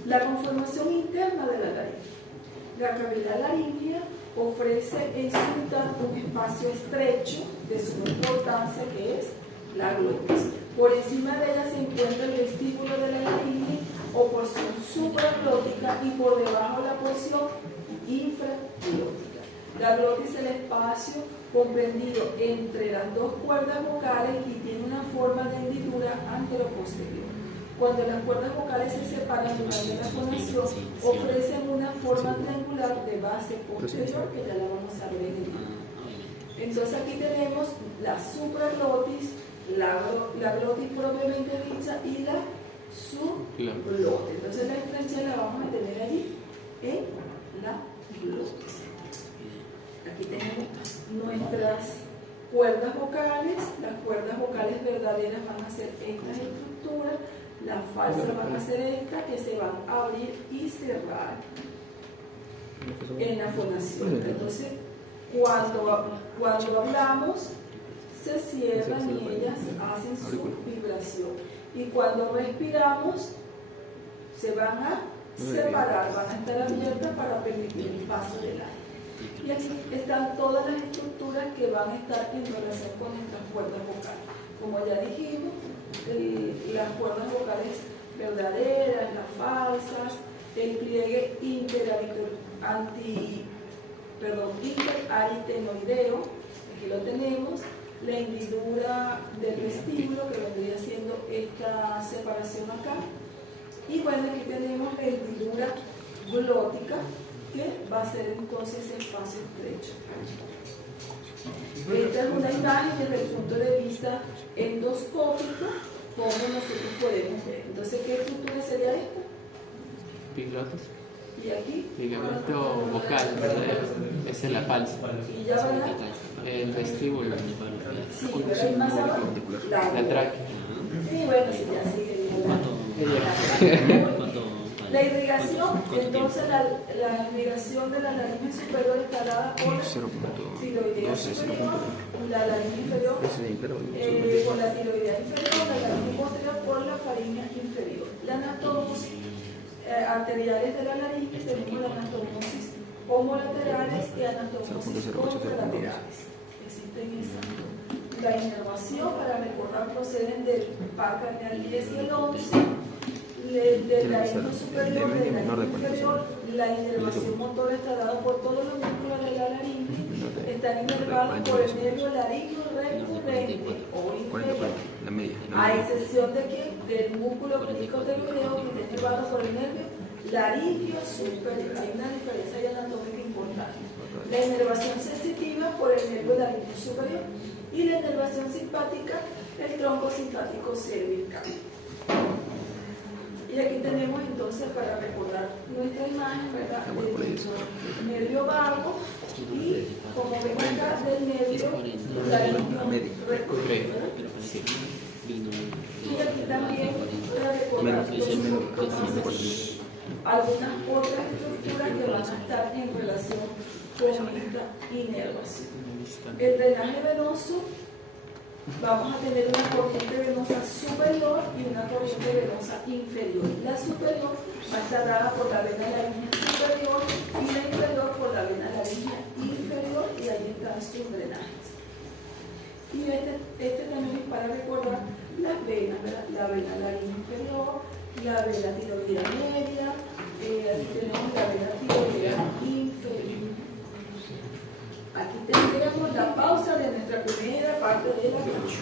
La conformación interna de la laringe. La cavidad laríngea ofrece en su mitad un espacio estrecho de suma importancia que es la glotis. Por encima de ella se encuentra el vestíbulo de la laringe o porción supraglótica y por debajo la porción infraglótica. La glotis es el espacio comprendido entre las dos cuerdas vocales y tiene una forma de hendidura anteroposterior. Cuando las cuerdas vocales se separan durante la fonación, ofrecen una forma triangular de base posterior, que ya la vamos a ver en el video. Entonces aquí tenemos la supraglotis, la glotis propiamente dicha y la subglotis. Entonces la estrechez la vamos a tener allí en la glotis. Aquí tenemos nuestras cuerdas vocales. Las cuerdas vocales verdaderas van a ser estas estructuras, las falsas van a ser estas que se van a abrir y cerrar en la fonación. Entonces, cuando hablamos, se cierran y ellas hacen su vibración. Y cuando respiramos, se van a separar, van a estar abiertas para permitir el paso del aire. Y aquí están todas las estructuras que van a estar en relación con nuestras cuerdas vocales. Como ya dijimos, las cuerdas vocales verdaderas, las falsas, el pliegue interaritenoideo, aquí lo tenemos, la hendidura del vestíbulo, que vendría siendo esta separación acá. Y bueno, aquí tenemos la hendidura glótica, que va a ser entonces espacio estrecho. Esta es una imagen desde el punto de vista vista endoscópico, como nosotros podemos ver. Entonces, ¿qué estructura sería esta? Epiglotis. Y aquí, Ligamento vocal, ¿verdad? Esa es la falsa. y ya va El vestíbulo. sí, pero hay más abajo. La tráquea. Sí, bueno, sí, ya sigue. La irrigación, entonces la irrigación de la laringe superior está dada por tiroidea superior, la laringe inferior por la tiroidea inferior, la laringe posterior por la faringe inferior. La anatomos arteriales de la laringe tenemos la anastomosis homolaterales y anastomosis contralaterales. Existen esas. La inervación, para recordar, proceden del par craneal 10 y el 11. De la laringe superior, de la laringe inferior, la inervación motora está dada por todos los músculos de la laringe, están inervados por el nervio laringio recurrente o inferior, a excepción de que del músculo cricotiroideo que está inervado por el nervio laringio superior. Hay una diferencia anatómica importante. La inervación sensitiva por el nervio laringio superior y la inervación simpática, el tronco simpático cervical. Y aquí tenemos entonces, para recordar nuestra imagen, ¿verdad? El nervio vago y, como ven acá, del nervio laringio recurrente. Y aquí también, para recordar algunas otras estructuras que van a estar en relación con esta inervación. El drenaje venoso. Vamos a tener una corriente venosa superior y una corriente venosa inferior. La superior va a estar dada por la vena laringea superior y la inferior por la vena laringea inferior, y ahí están sus drenajes. Y este también es para recordar las venas, ¿verdad? La vena laringea inferior, la vena tiroidea media, aquí tenemos la vena tiroidea inferior. Aquí tendríamos la pausa de nuestra primera parte de la clase.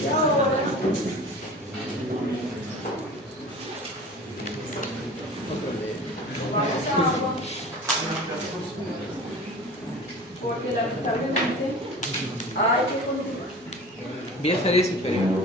Y ahora vamos a agua, porque lamentablemente hay que continuar. Vía inferior.